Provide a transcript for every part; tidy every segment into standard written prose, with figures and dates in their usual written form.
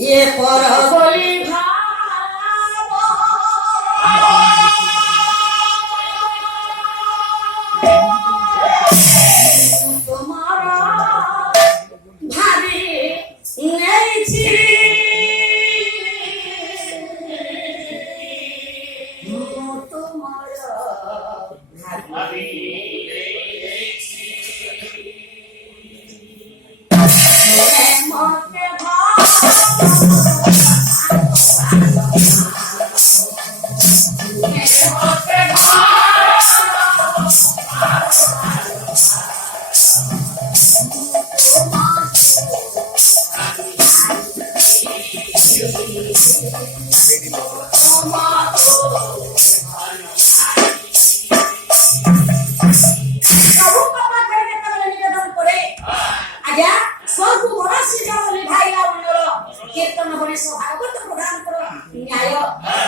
ये पर बोली तुम्हारा भाभी नहीं थी तुम्हारा भाभी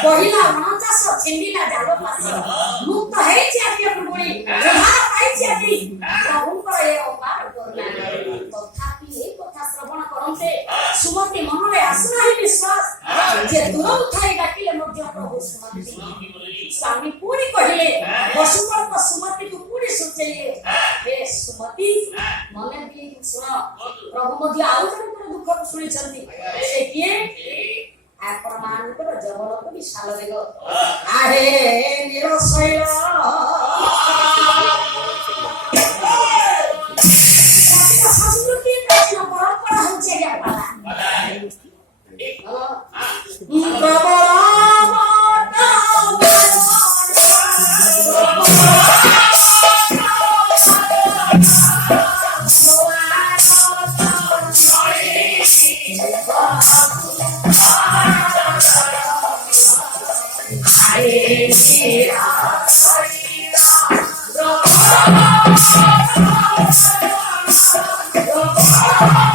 पहिला 49 छिंडीला जालो पास मुक्त हेछि आदि प्रभुनी उद्धार पाइछि आदि प्रभुଙ୍କର ଏ ଅପାର କରୁଣା ତଥାପି ଏ କଥା ଶ୍ରବଣ କରନ୍ତେ ସୁମତି ମନରେ ଆସୁନାହିଁ ବିଶ୍ୱାସ ଯେ ଦୂର ଉଠାଇ ଡାକିଲେ ମଧ୍ୟ ପ୍ରଭୁ ଶୁଣନ୍ତି ସ୍ୱାମୀ ପୁଣି କହିଲେ ବସୁମନ୍ତ ସୁମତିକୁ ପୁଣି ସୁଚେଇଲେ ହେ ସୁମତି ମନେ ଦେଇ ଶୁଣ ପ୍ରଭୁ ମଧ୍ୟ ଆଉ ଜଣଙ୍କର ଦୁଃଖକୁ ଶୁଣିଛନ୍ତି ସେ କିଏ ଆପଣ ମାନଙ୍କର ଜବଳକୁ ବିଶାଳ ଦେବ ଆରେ ନିରଶୈଳ ସଂସ୍କୃତି ପ୍ରାଚୀନ ପରମ୍ପରା ହଉଛି Hare